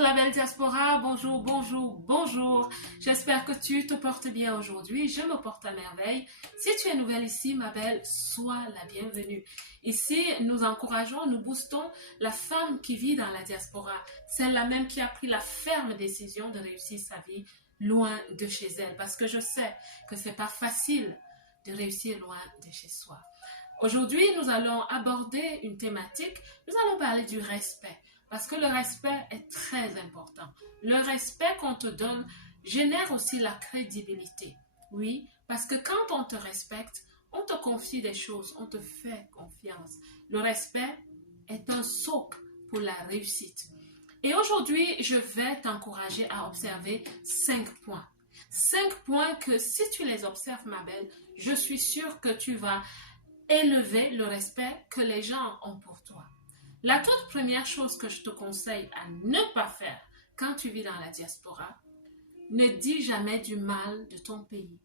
la belle diaspora, bonjour, bonjour, bonjour. J'espère que tu te portes bien aujourd'hui. Je me porte à merveille. Si tu es nouvelle ici, ma belle, sois la bienvenue. Ici, nous encourageons, nous boostons la femme qui vit dans la diaspora, celle-là même qui a pris la ferme décision de réussir sa vie loin de chez elle. Parce que je sais que c'est pas facile de réussir loin de chez soi. Aujourd'hui, nous allons aborder une thématique. Nous allons parler du respect. Parce que le respect est très important. Le respect qu'on te donne génère aussi la crédibilité. Oui, parce que quand on te respecte, on te confie des choses, on te fait confiance. Le respect est un socle pour la réussite. Et aujourd'hui, je vais t'encourager à observer 5 points. 5 points que si tu les observes, ma belle, je suis sûre que tu vas élever le respect que les gens ont pour toi. La toute première chose que je te conseille à ne pas faire quand tu vis dans la diaspora, ne dis jamais du mal de ton pays.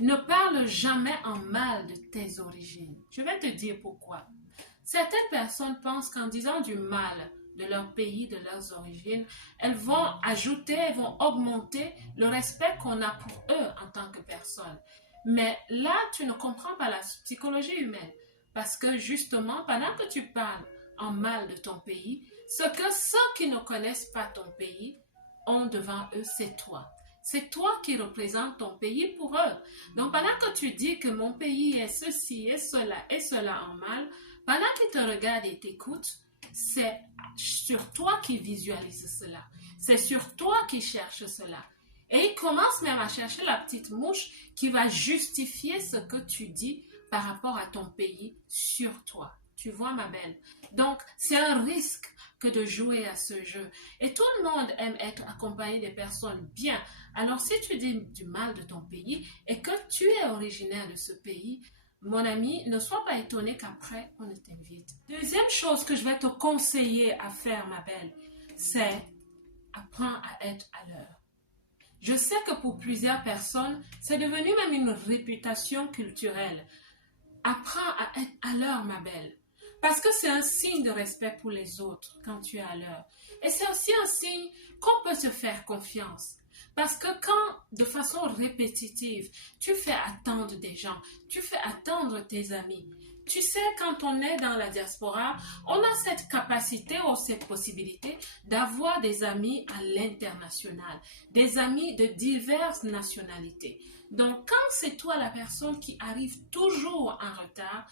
Ne parle jamais en mal de tes origines. Je vais te dire pourquoi. Certaines personnes pensent qu'en disant du mal de leur pays, de leurs origines, elles vont ajouter, elles vont augmenter le respect qu'on a pour eux en tant que personne. Mais là, tu ne comprends pas la psychologie humaine. Parce que justement, pendant que tu parles en mal de ton pays, ce que ceux qui ne connaissent pas ton pays ont devant eux, c'est toi. C'est toi qui représentes ton pays pour eux. Donc pendant que tu dis que mon pays est ceci et cela en mal, pendant qu'ils te regardent et t'écoutent, c'est sur toi qui visualise cela. C'est sur toi qui cherche cela. Et ils commencent même à chercher la petite mouche qui va justifier ce que tu dis par rapport à ton pays sur toi. Tu vois, ma belle? Donc, c'est un risque que de jouer à ce jeu. Et tout le monde aime être accompagné des personnes bien. Alors, si tu dis du mal de ton pays et que tu es originaire de ce pays, mon ami, ne sois pas étonné qu'après, on ne t'invite. Deuxième chose que je vais te conseiller à faire, ma belle, c'est apprends à être à l'heure. Je sais que pour plusieurs personnes, c'est devenu même une réputation culturelle. Apprends à être à l'heure, ma belle. Parce que c'est un signe de respect pour les autres quand tu es à l'heure. Et c'est aussi un signe qu'on peut se faire confiance. Parce que quand, de façon répétitive, tu fais attendre des gens, tu fais attendre tes amis, tu sais, quand on est dans la diaspora, on a cette capacité ou cette possibilité d'avoir des amis à l'international, des amis de diverses nationalités. Donc, quand c'est toi la personne qui arrive toujours en retard,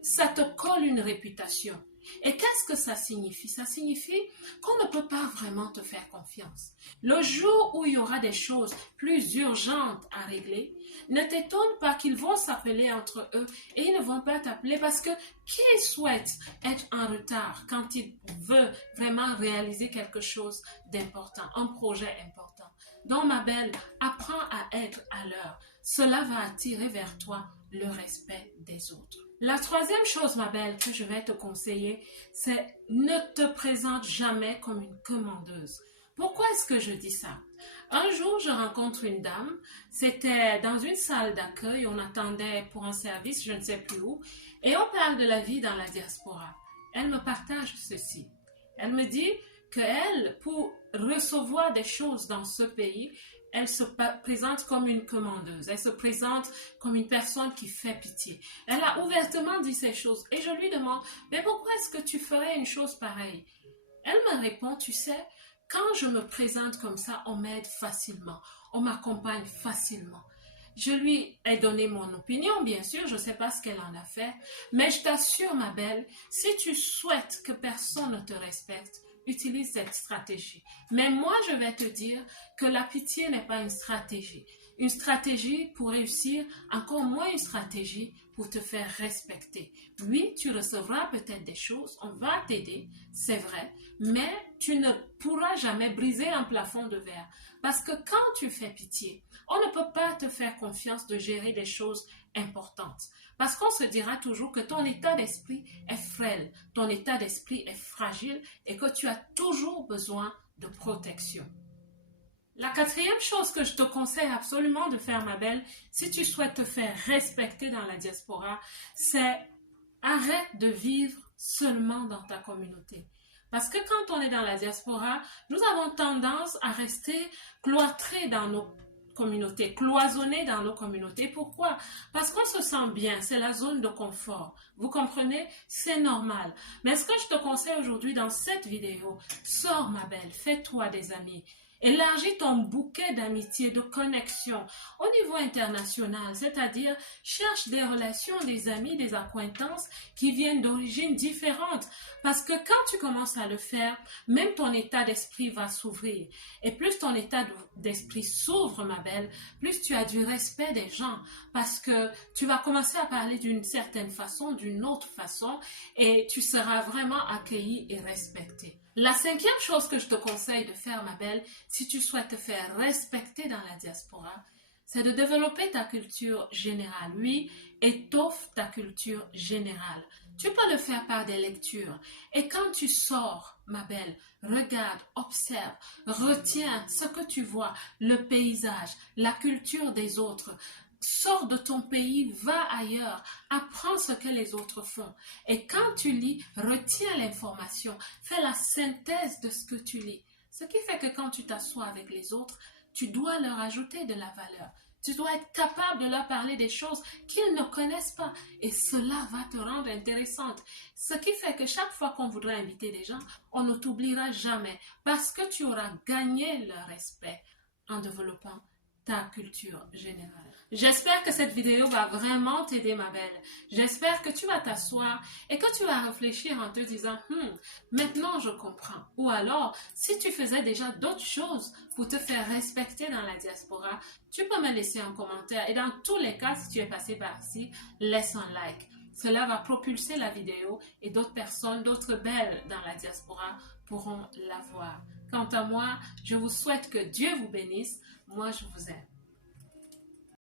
ça te colle une réputation. Et qu'est-ce que ça signifie? Ça signifie qu'on ne peut pas vraiment te faire confiance. Le jour où il y aura des choses plus urgentes à régler, ne t'étonne pas qu'ils vont s'appeler entre eux et ils ne vont pas t'appeler parce que qui souhaite être en retard quand il veut vraiment réaliser quelque chose d'important, un projet important? Donc, ma belle, apprends à être à l'heure. Cela va attirer vers toi le respect des autres. La troisième chose, ma belle, que je vais te conseiller, c'est ne te présente jamais comme une commandeuse. Pourquoi est-ce que je dis ça? Un jour, je rencontre une dame, c'était dans une salle d'accueil, on attendait pour un service, je ne sais plus où, et on parle de la vie dans la diaspora. Elle me partage ceci. Elle me dit qu'elle, pour recevoir des choses dans ce pays, elle se présente comme une commandeuse, elle se présente comme une personne qui fait pitié. Elle a ouvertement dit ces choses et je lui demande, mais pourquoi est-ce que tu ferais une chose pareille? Elle me répond, tu sais, quand je me présente comme ça, on m'aide facilement, on m'accompagne facilement. Je lui ai donné mon opinion, bien sûr, je ne sais pas ce qu'elle en a fait, mais je t'assure, ma belle, si tu souhaites que personne ne te respecte, utilise cette stratégie. Mais moi, je vais te dire que la pitié n'est pas une stratégie. Une stratégie pour réussir, encore moins une stratégie pour te faire respecter. Oui, tu recevras peut-être des choses, on va t'aider, c'est vrai, mais tu ne pourras jamais briser un plafond de verre. Parce que quand tu fais pitié, on ne peut pas te faire confiance de gérer des choses importantes. Parce qu'on se dira toujours que ton état d'esprit est frêle, ton état d'esprit est fragile et que tu as toujours besoin de protection. La quatrième chose que je te conseille absolument de faire, ma belle, si tu souhaites te faire respecter dans la diaspora, c'est arrête de vivre seulement dans ta communauté. Parce que quand on est dans la diaspora, nous avons tendance à rester cloîtrés dans nos communautés, cloisonnés dans nos communautés. Pourquoi? Parce qu'on se sent bien, c'est la zone de confort. Vous comprenez? C'est normal. Mais ce que je te conseille aujourd'hui dans cette vidéo, sors ma belle, fais-toi des amis. Élargis ton bouquet d'amitié, de connexion au niveau international, c'est-à-dire cherche des relations, des amis, des acquaintances qui viennent d'origines différentes. Parce que quand tu commences à le faire, même ton état d'esprit va s'ouvrir. Et plus ton état d'esprit s'ouvre, ma belle, plus tu as du respect des gens. Parce que tu vas commencer à parler d'une certaine façon, d'une autre façon, et tu seras vraiment accueilli et respecté. La cinquième chose que je te conseille de faire, ma belle, si tu souhaites te faire respecter dans la diaspora, c'est de développer ta culture générale. Oui, étoffe ta culture générale. Tu peux le faire par des lectures. Et quand tu sors, ma belle, regarde, observe, retiens ce que tu vois, le paysage, la culture des autres. Sors de ton pays, va ailleurs, apprends ce que les autres font. Et quand tu lis, retiens l'information, fais la synthèse de ce que tu lis. Ce qui fait que quand tu t'assois avec les autres, tu dois leur ajouter de la valeur. Tu dois être capable de leur parler des choses qu'ils ne connaissent pas. Et cela va te rendre intéressante. Ce qui fait que chaque fois qu'on voudra inviter des gens, on ne t'oubliera jamais parce que tu auras gagné leur respect en développant ta culture générale. J'espère que cette vidéo va vraiment t'aider, ma belle. J'espère que tu vas t'asseoir et que tu vas réfléchir en te disant maintenant je comprends. Ou alors, si tu faisais déjà d'autres choses pour te faire respecter dans la diaspora, tu peux me laisser un commentaire. Et dans tous les cas, si tu es passé par ici, laisse un like. Cela va propulser la vidéo et d'autres personnes, d'autres belles dans la diaspora pourront la voir. Quant à moi, je vous souhaite que Dieu vous bénisse. Moi, je vous aime.